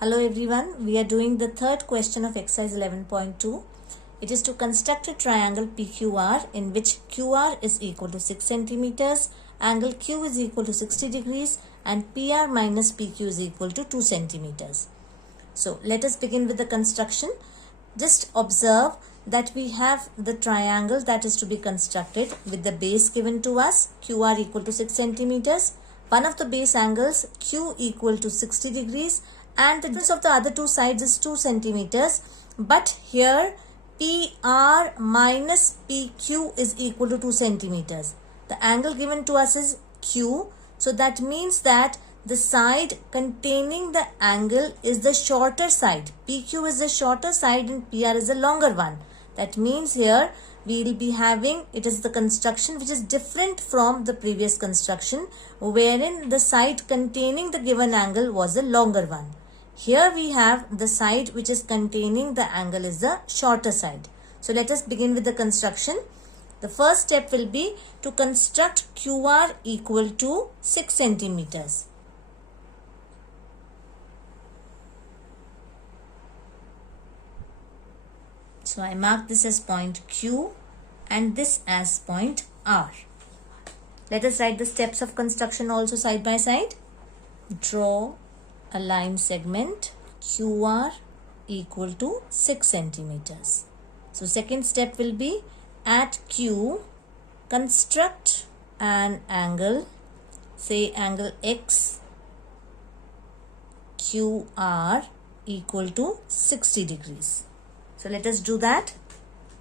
Hello everyone, we are doing the third question of exercise 11.2. It is to construct a triangle PQR in which QR is equal to 6 centimeters, angle Q is equal to 60 degrees and PR minus PQ is equal to 2 centimeters. So let us begin with the construction. Just observe that we have the triangle that is to be constructed with the base given to us, QR equal to 6 centimeters. One of the base angles, Q equal to 60 degrees and the distance of the other two sides is 2 centimeters. But here PR minus PQ is equal to 2 centimeters. The angle given to us is Q. So that means that the side containing the angle is the shorter side. PQ is the shorter side and PR is the longer one. That means here we will be having, it is the construction which is different from the previous construction wherein the side containing the given angle was the longer one. Here we have the side which is containing the angle is the shorter side. So let us begin with the construction. The first step will be to construct QR equal to 6 centimeters. So I mark this as point Q and this as point R. Let us write the steps of construction also side by side. Draw a line segment QR equal to 6 centimeters. So second step will be at Q construct an angle, say angle X QR equal to 60 degrees. So let us do that.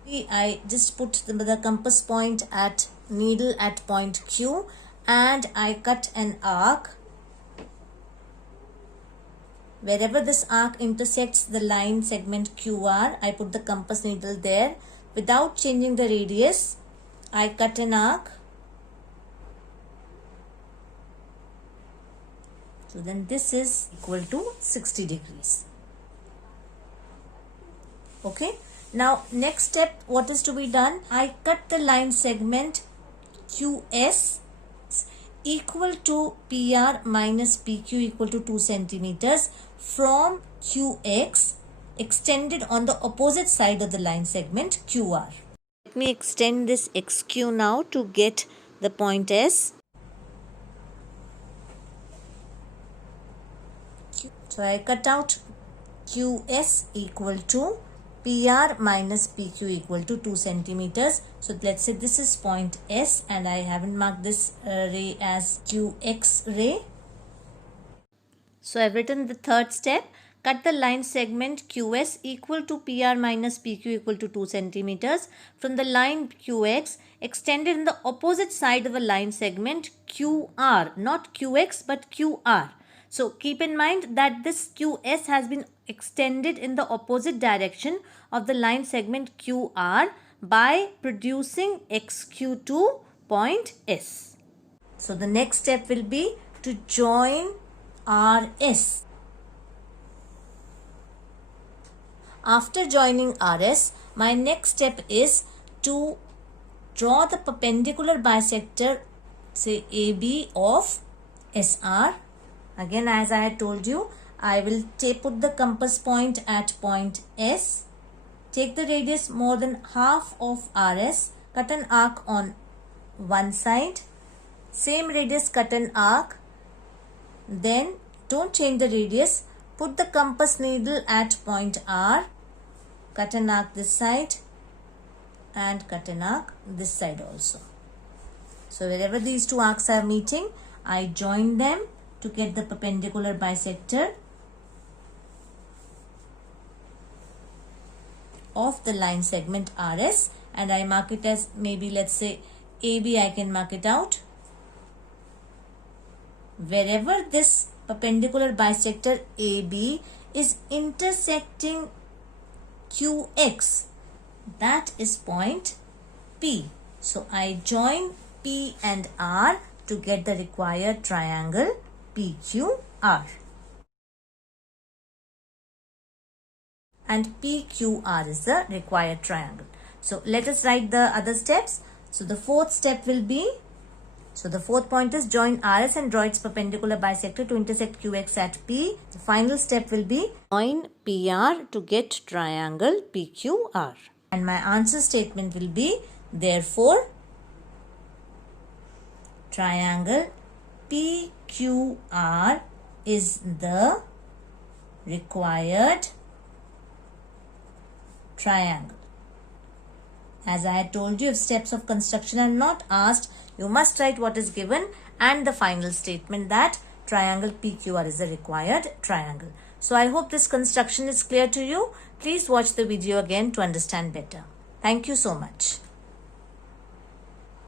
I just put the compass point at needle at point Q and I cut an arc. Wherever this arc intersects the line segment QR, I put the compass needle there. Without changing the radius, I cut an arc. So then this is equal to 60 degrees. Okay. Now next step, what is to be done? I cut the line segment QS equal to PR minus PQ equal to 2 centimeters from QX extended on the opposite side of the line segment QR. Let me extend this XQ now to get the point S. So I cut out QS equal to PR minus PQ equal to 2 centimeters. So let's say this is point S and I haven't marked this ray as QX ray. So I've written the third step. Cut the line segment QS equal to PR minus PQ equal to 2 centimeters from the line QX extended in the opposite side of a line segment QR, not QX but QR. So keep in mind that this QS has been extended in the opposite direction of the line segment QR by producing XQ to point S. So the next step will be to join RS. After joining RS, my next step is to draw the perpendicular bisector, say AB of SR. Again, as I had told you, I will put the compass point at point S. Take the radius more than half of RS. Cut an arc on one side. Same radius, cut an arc. Then don't change the radius. Put the compass needle at point R. Cut an arc this side. And cut an arc this side also. So wherever these two arcs are meeting, I join them to get the perpendicular bisector of the line segment RS and I mark it as maybe let's say AB. I can mark it out. Wherever this perpendicular bisector AB is intersecting QX, that is point P. So I join P and R to get the required triangle PQR. And PQR is the required triangle. So let us write the other steps. So the fourth step will be So the fourth point is join RS and draw its perpendicular bisector to intersect QX at P. The final step will be join PR to get triangle PQR. And my answer statement will be, therefore, triangle PQR is the required triangle. As I had told you, if steps of construction are not asked, you must write what is given and the final statement that triangle PQR is the required triangle. So I hope this construction is clear to you. Please watch the video again to understand better. Thank you so much.